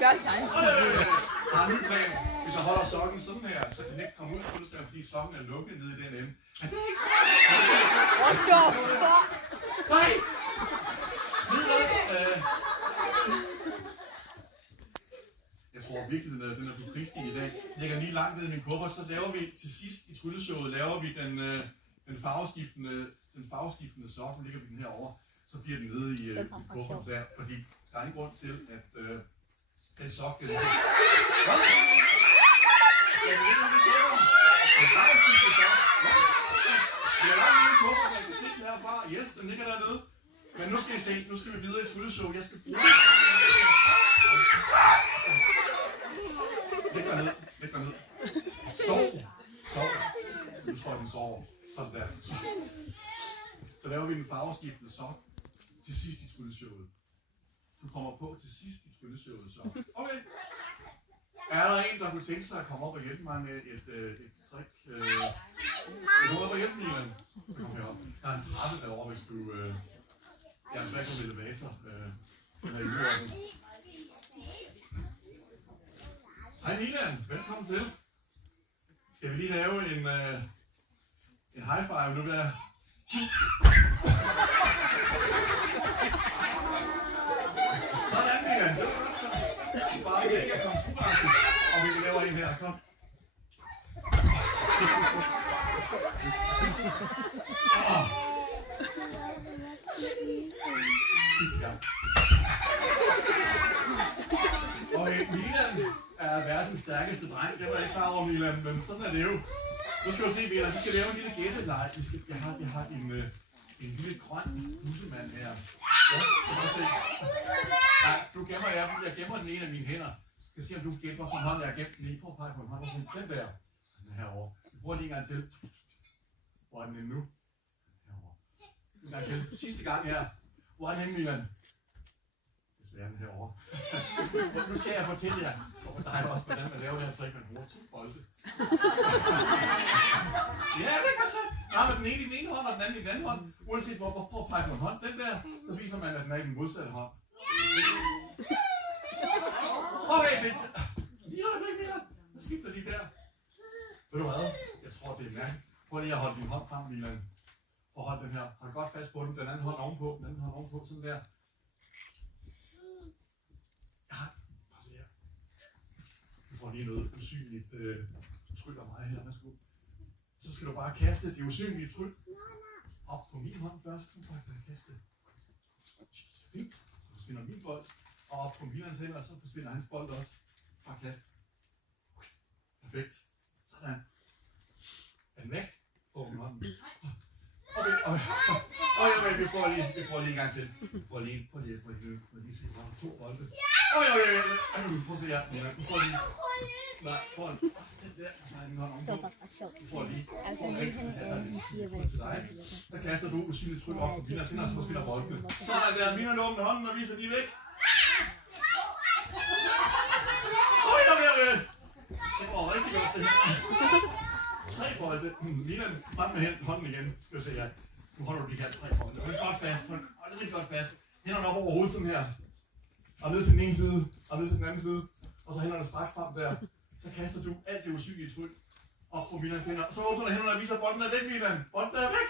Gør det dig. Der er en ny plan. Hvis jeg holder sokken sådan her, så kan den ikke komme ud af fuldstændig, fordi sokken er lukket nede i den ende. Men det er ikke sådan. Nej! Jeg tror virkelig, den er på prisstig i dag. Jeg lægger lige langt ned i min kuffert, så laver vi til sidst i trylleshowet, laver vi den farveskiftende sok, lægger vi den herovre, så bliver den nede i kuffert der, fordi der er ingen grund til, at den sok, den er... Hvad? Den ligger i kuffert. Den farveskiftende sok. Det er langt nede i kuffert, så jeg kan se den herfra. Yes, den ligger dernede. Men nu skal I se, nu skal vi videre i trylleshow. Jeg skal bruge... Læg dig ned, læg dig ned. Sov. Nu tror jeg, den sover. Sådan der. Så laver vi en farveskiftende sok til sidst i trylleshowet. Du kommer på til sidst i trylleshowet, så. Okay. Er der en, der kunne tænke sig at komme op og hjælpe mig med et trick? Du kommer op og hjælpe mig, Milan. Så kom herop. Der er en trappe derovre, hvis du... Jeg er svært med elevator. Eller i jorden. Hej Milan, velkommen til. Skal vi lige lave en high five nu der? Sådan Milan, det var godt. Bare ikke at komme fuldagtigt, og vi laver en her, kom. Sidste gang. Okay, Milan er verdens stærkeste dreng. Det var jeg ikke klar over, Milan, men sådan er det jo. Nu skal du se, Milan, vi skal lave en lille gætteleje. Jeg har en lille grøn bussemand her. Ja, kan du se? Nej, du gemmer jeg gemmer den ene af mine hænder. Jeg skal se, om du gætter, hvorfor hånd jeg har gemt den i. Prøv at pege på en hånd. Den der. Den herovre. Vi prøver lige en gang til. Hvor er den henne nu? Herovre. En gang til. Sidste gang her. Hvor er den henne, Milan? Desværre den herovre. Nu skal jeg fortælle jer, og dig også, hvordan man laver det her trick, man bruger 2 bolde. Ja, det kan så. Der er den ene i den ene hånd, og den anden i den anden hånd. Uanset hvor peger på en hånd, den der, så viser man, at den er i den modsatte hånd. Okay, lige øjeblik, Milan. Så skifter lige der. Ved du hvad? Jeg tror, det er mærkeligt. Prøv lige at holde din hånd frem, Milan. Hold den her. Hold godt fast på den. Den anden hånd ovenpå. Den anden hånd ovenpå. Sådan der. Ja, prøv at se her. Du får lige noget usynligt tryk af mig her. Værsgo. Så skal du bare kaste det usynlige tryk op på min hånd først. Så kan jeg kaste. Fint. Så forsvinder min bold. Og op på Milans hænder, så forsvinder hans bold også. Bare kast. Perfekt. Sådan. Er den væk? På min hånd. Okay, vi prøver lige en gang til. Prøv lige se, hvor er 2 bolde. Prøv at se her. Du får lige... Nej, prøv den. Den der, så har jeg den hånd ovenpå. Du får lige... Til dig. Så kaster du usynligt tryk op på Minas hænder, så forsvinder boldene. Så er der Minas åbne hånden og viser de væk. Det går rigtig godt, det her. 3 bolde. Milan, frem med hånden igen. Skal vi se her. Nu holder du de her 3 bolde. Hold godt fast. Hold det rigtig godt fast. Hænderne op over hovedet sådan her. Og ned til den ene side. Og ned til den anden side. Og så hænderne straks frem der. Så kaster du alt det usynlige tryk op på Milans hænder. Så åbner du hænderne og viser, at bolden er væk, Milan. Bolden er væk.